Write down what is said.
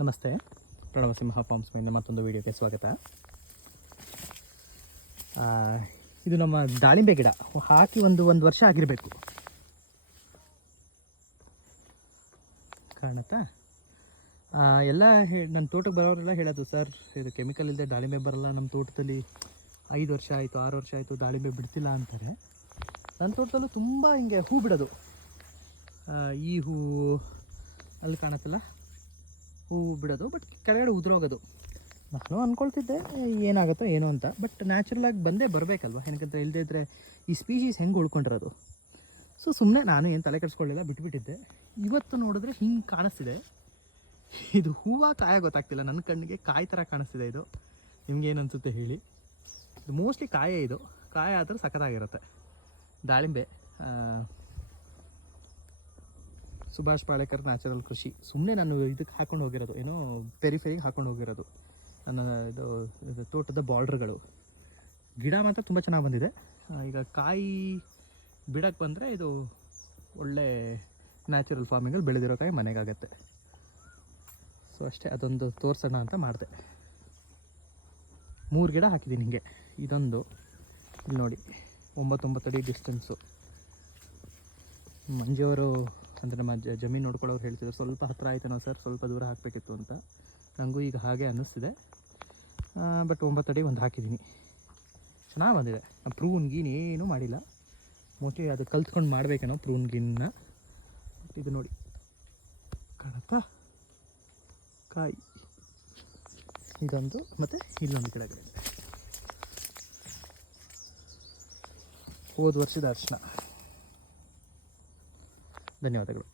ನಮಸ್ತೆ, ಪ್ರಣವಸಿಂಹ ಫಾರ್ಮ್ಸ್ ಮೈಂದ ಮತ್ತೊಂದು ವೀಡಿಯೋಗೆ ಸ್ವಾಗತ. ಇದು ನಮ್ಮ ದಾಳಿಂಬೆ ಗಿಡ ಹಾಕಿ ಒಂದು ವರ್ಷ ಆಗಿರಬೇಕು. ಕಾಣುತ್ತಾ? ಎಲ್ಲ ನನ್ನ ತೋಟಕ್ಕೆ ಬರೋರೆಲ್ಲ ಹೇಳೋದು, ಸರ್ ಇದು ಕೆಮಿಕಲ್ ಇಲ್ಲದೆ ದಾಳಿಂಬೆ ಬರಲ್ಲ, ನಮ್ಮ ತೋಟದಲ್ಲಿ 5 ವರ್ಷ ಆಯಿತು 6 ವರ್ಷ ಆಯಿತು ದಾಳಿಂಬೆ ಬಿಡ್ತಿಲ್ಲ ಅಂತಾರೆ. ನನ್ನ ತೋಟದಲ್ಲೂ ತುಂಬ ಹಿಂಗೆ ಹೂ ಬಿಡೋದು. ಈ ಹೂವು ಅಲ್ಲಿ ಕಾಣುತ್ತಲ್ಲ, ಹೂವು ಬಿಡೋದು, ಬಟ್ ಕೆಳಗಡೆ ಉದುರೋಗೋದು. ನಾನು ಅಂದ್ಕೊಳ್ತಿದ್ದೆ ಏನಾಗುತ್ತೋ ಏನೋ ಅಂತ. ಬಟ್ ನ್ಯಾಚುರಲಾಗಿ ಬಂದೇ ಬರಬೇಕಲ್ವ, ಏನಕ್ಕಂತ ಇಲ್ಲದೇ ಇದ್ದರೆ ಈ ಸ್ಪೀಶೀಸ್ ಹೆಂಗೆ ಉಳ್ಕೊಂಡಿರೋದು. ಸೊ ಸುಮ್ಮನೆ ನಾನು ಏನು ತಲೆ ಕೆಡಿಸ್ಕೊಳ್ಳಿಲ್ಲ, ಬಿಟ್ಬಿಟ್ಟಿದ್ದೆ. ಇವತ್ತು ನೋಡಿದ್ರೆ ಹಿಂಗೆ ಕಾಣಿಸ್ತಿದೆ. ಇದು ಹೂವು ಕಾಯ ಗೊತ್ತಾಗ್ತಿಲ್ಲ, ನನ್ನ ಕಣ್ಣಿಗೆ ಕಾಯಿ ಥರ ಕಾಣಿಸ್ತಿದೆ. ಇದು ನಿಮ್ಗೇನು ಅನಿಸುತ್ತೆ ಹೇಳಿ. ಇದು ಮೋಸ್ಟ್ಲಿ ಕಾಯೇ, ಇದು ಕಾಯ ಆದರೆ ಸಖತ್ತಾಗಿರುತ್ತೆ. ದಾಳಿಂಬೆ ಸುಭಾಷ್ ಪಾಳೇಕರ್ ನ್ಯಾಚುರಲ್ ಕೃಷಿ. ಸುಮ್ಮನೆ ನಾನು ಇದಕ್ಕೆ ಹಾಕೊಂಡು ಹೋಗಿರೋದು, ಏನೋ ಪೆರಿಫೆರಿಗೆ ಹಾಕೊಂಡು ಹೋಗಿರೋದು. ನನ್ನ ಇದು ತೋಟದ ಬಾರ್ಡ್ರ್ಗಳು. ಗಿಡ ಮಾತ್ರ ತುಂಬ ಚೆನ್ನಾಗಿ ಬಂದಿದೆ. ಈಗ ಕಾಯಿ ಬಿಡಕ್ಕೆ ಬಂದರೆ ಇದು ಒಳ್ಳೆ ನ್ಯಾಚುರಲ್ ಫಾರ್ಮಿಂಗಲ್ಲಿ ಬೆಳೆದಿರೋ ಕಾಯಿ ಮನೆಗಾಗತ್ತೆ. ಸೊ ಅಷ್ಟೇ, ಅದೊಂದು ತೋರಿಸೋಣ ಅಂತ ಮಾಡಿದೆ. 3 ಗಿಡ ಹಾಕಿದ್ದೀನಿ ಹಿಂಗೆ. ಇದೊಂದು ಇಲ್ಲಿ ನೋಡಿ, 9 ಅಡಿ ಡಿಸ್ಟೆನ್ಸು. ಮಂಜಿಯವರು ಅಂದರೆ ನಮ್ಮ ಜಮೀನು ನೋಡ್ಕೊಳ್ಳೋರು ಹೇಳ್ತಿದ್ರು, ಸ್ವಲ್ಪ ಹತ್ತಿರ ಆಯ್ತೇನೋ ಸರ್, ಸ್ವಲ್ಪ ದೂರ ಹಾಕಬೇಕಿತ್ತು ಅಂತ. ನನಗೂ ಈಗ ಹಾಗೆ ಅನ್ನಿಸ್ತಿದೆ. ಬಟ್ 9 ಅಡಿ ಒಂದು ಹಾಕಿದ್ದೀನಿ, ಚೆನ್ನಾಗಿ ಬಂದಿದೆ. ಪ್ರೂನ್ ಗೀನ್ ಏನೂ ಮಾಡಿಲ್ಲ. ಮೋಸ್ಟ್ಲಿ ಅದು ಕಲ್ತ್ಕೊಂಡು ಮಾಡಬೇಕೇನೋ ಪ್ರೂನ್ ಗೀನ್ನ. ಇದು ನೋಡಿ ಕಾಣುತ್ತಾ ಕಾಯಿ. ಇದೊಂದು ಮತ್ತು ಇಲ್ಲೊಂದು ಕೆಳಗಡೆ ಹೋದ ವರ್ಷದ ಅರಿಶಿನ. ಧನ್ಯವಾದಗಳು.